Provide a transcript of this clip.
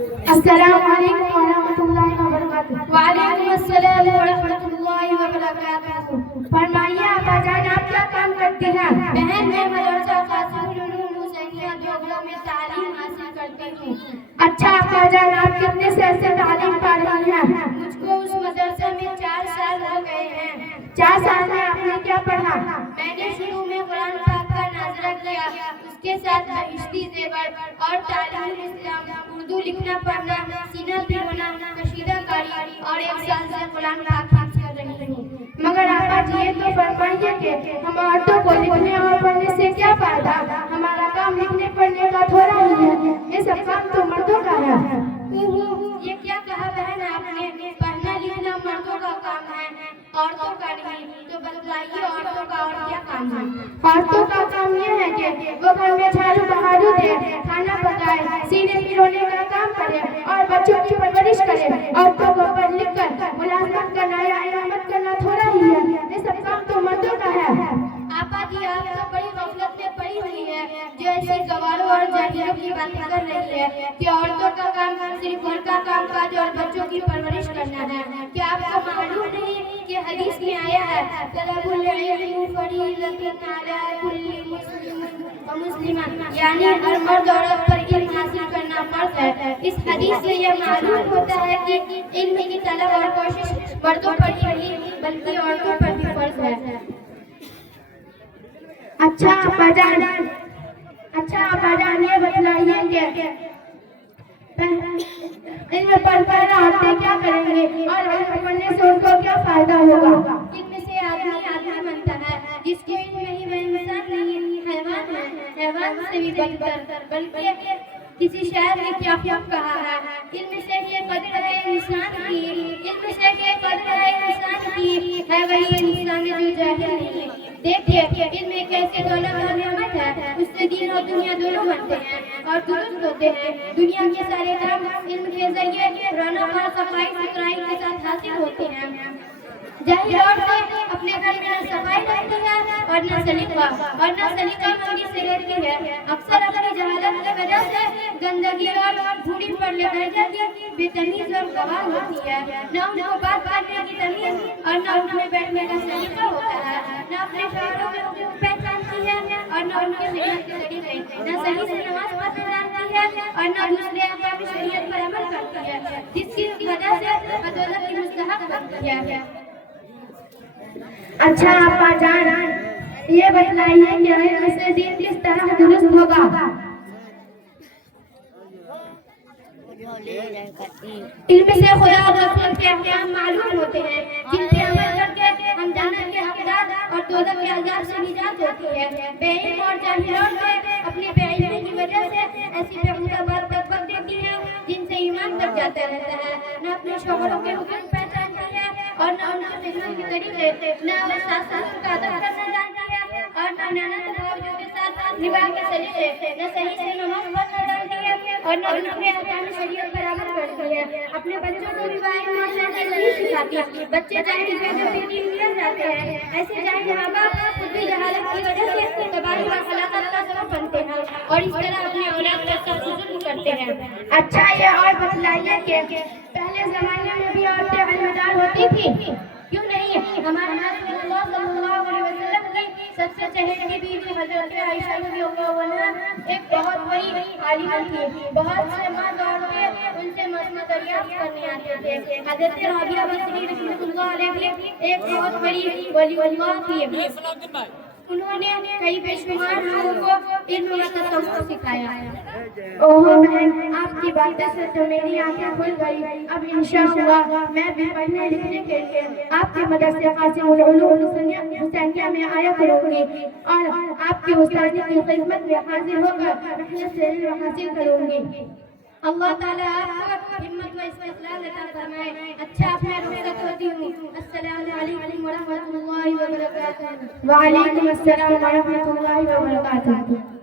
السلام علیکم ورحمۃ اللہ وبرکاتہ۔ وعلیکم السلام ورحمۃ اللہ وبرکاتہ۔ فرمائیے آپا جان، آپ کیا کام کرتی ہیں؟ بہن، میں مدرسہ قاسم العلوم حسینیہ دوگلا میں تعلیم حاصل کرتی ہوں۔ اچھا آپا جان، آپ کتنے سال سے تعلیم پا رہی ہیں؟ مجھ کو اس مدرسے میں 4 سال ہو گئے ہیں۔ 4 سال میں آپ نے کیا پڑھا؟ میں نے شروع میں قرآن پاک کا ناظرہ کیا، اس کے ساتھ بہشتی زیور اور تعلیم اسلام، اردو لکھنا پڑھنا، سینہ پیمانا، کشیدہ کاری، اور 1 سال سے قرآن پاک حفظ کر رہی ہوں۔ مگر آپا جی، یہ تو فرمائیے کہ ہم عورتوں کو لکھنے اور پڑھنے سے کیا فائدہ؟ ہمارا کام لکھنے پڑھنے کا تھوڑا ہی ہے، یہ سب کام تو مردوں کا ہے۔ یہ کیا کہا بہن آپ نے؟ پڑھنا لکھنا مردوں کا کام ہے، عورتوں کا نہیں۔ تو بتلائیے عورتوں کا اور کیا کام ہے؟ عورتوں کا کام یہ ہے کہ وہ گھر میں جھاڑو بہارو دے، کھانا پکائے، سینے پیرونے کا کام کرے اور بچوں کی پرورش کرے۔ عورتوں کو پڑھ لکھ کر ملازمت کرنا یا امامت کرنا تھوڑا ہی ہے، یہ سب کام تو مردوں کا ہے۔ آپا جی، آپ تو بڑی غفلت میں پڑی ہوئی ہے جو ایسی گواروں اور جاہلوں کی باتیں کر رہی ہے کہ عورتوں کا کام صرف گھر کا کام کاج اور بچوں کی پرورش کرنا ہے۔ کیا آپ کو معلوم نہیں کہ حدیث میں آیا ہے طلب العلم فریضۃ علی کل مسلم و مسلمہ، یعنی ہر مرد اور عورت پر علم حاصل کرنا فرض ہے۔ اس حدیث سے یہ معلوم ہوتا ہے کہ علم کی طلب اور کوشش مردوں پر ہی نہیں بلکہ عورتوں پر بھی فرض ہے۔ اچھا آپا جان، یہ بتلائیے کہ علم پڑھ کر عورتیں کیا کریں گے اور علم پڑھنے سے ان کو کیا فائدہ ہوگا؟ علم سے آدمی بنتا ہے، جس کے علم نہیں وہ انسان نہیں، حیوان ہے، حیوان سے بھی بدتر۔ بلکہ کسی شاعر نے کیا خوب کہا ہے، علم سے یہ قدر ہے انسان کی، علم سے یہ قدر ہے انسان کی، ہے وہی انسان جو جاہل نہیں۔ دیکھیے علم ایک ایسی دولت اور نعمت ہے، اس سے دین اور دنیا دونوں بنتے ہیں اور درست ہوتے ہیں۔ دنیا کے سارے کام علم کے ذریعے رونق اور صفائی ستھرائی کے ساتھ حاصل ہوتے ہیں۔ جاہل عورتیں اپنے گھر میں نہ صفائی رکھتی ہے اور نہ سلیقہ مندی سے رہتی ہے، اکثر اپنی جہالت کی وجہ سے گندگی اور دھوڑی پر لے کر جاتی، بے تمیز اور گواہ ہوتی ہے۔ نہ ان کو بات کرنے کی تمیز اور نہ اٹھنے بیٹھنے کا سلیقہ ہوتا ہے، نہ اپنے شوہروں کے حقوق پہچانتی ہے اور نہ ان کے خلاف کے طریقے، نہ صحیح سے نماز پڑھنا جانتی ہے اور نہ دوسرے احکام شریعت پر عمل کرتی ہے، جس کی وجہ سے عدالت کی مستحق بنتی ہے۔ اچھا آپا جان، یہ بتلائیے کہ علم سے دین کس طرح درست ہوگا؟ علم سے خدا اور رسول کے احکام معلوم ہوتے ہیں، جن پہ عمل کر کے ہم جنت کے حقدار اور دوزخ کے عذاب سے نجات ہوتی ہے۔ بے علم اور جاہل عورتیں اپنی بے علمی کی وجہ سے ایسی بےہودہ بات تک دیتی ہیں جن سے ایمان تک جاتا رہتا ہے، نہ اپنے شوہروں کے حقوق پہچانتی ہے اور نہ ان کے خدمت کے طریقے، نہ وہ ساس سسر کا ادب کرنا جانتی ہے اور نہ ننند بھاؤجوں کے ساتھ نباہ کے سلیقے، نہ صحیح سے نماز پڑھنا جانتی ہے اور نہ دوسرے احکام شریعت پر عمل کرتی ہے۔ اپنے بچوں کو بھی باعلم اور جاہل نہیں سکھاتی، بچے جاہل پیدا سے دین بھول جاتے ہیں۔ ایسے جاہل ماں باپ خود بھی جہالت کی وجہ سے تباہی اور ہلاکت کا سبب بنتے ہیں اور اس طرح اپنی اولاد پر سخت ظلم کرتے ہیں۔ اچھا، یہ اور بتلائیے کہ پہلے زمانے میں بھی عورتیں علمدار ہوتی تھی؟ کیوں نہیں؟ ہمارے نبی صلی اللہ علیہ وسلم کی سب سے چہیتی بیوی حضرت عائشہ رضی اللہ عنہا ایک بہت بڑی عالمہ تھی، بہت سے مرد عورتیں ان سے مسئلہ دریافت کرنے آتے تھے۔ حضرت رابعہ بصری رحمۃ اللہ علیہ ایک بہت بڑی ولی اللہ تھی، انہوں نے کئی بے شمار لوگوں کو علم و تصوف سکھایا۔ اوہ بہن، آپ کی باتیں سے تو میری آنکھیں کھل گئی۔ اب انشاءاللہ میں بھی پڑھنے لکھنے کے لیے آپ کے مدرسے قاسم العلوم حسینیہ میں آیا کروں گی اور آپ کی استادی کی خدمت میں حاضر ہو کر محنت سے علم حاصل کروں گی۔ اللہ تعالیٰ آپ کو ہمت و استقلال عطا فرمائے۔ اچھا، اب میں رخصت ہوتی ہوں۔ السلام علیکم ورحمۃ اللہ وبرکاتہ۔ وعلیکم السلام ورحمۃ اللہ وبرکاتہ۔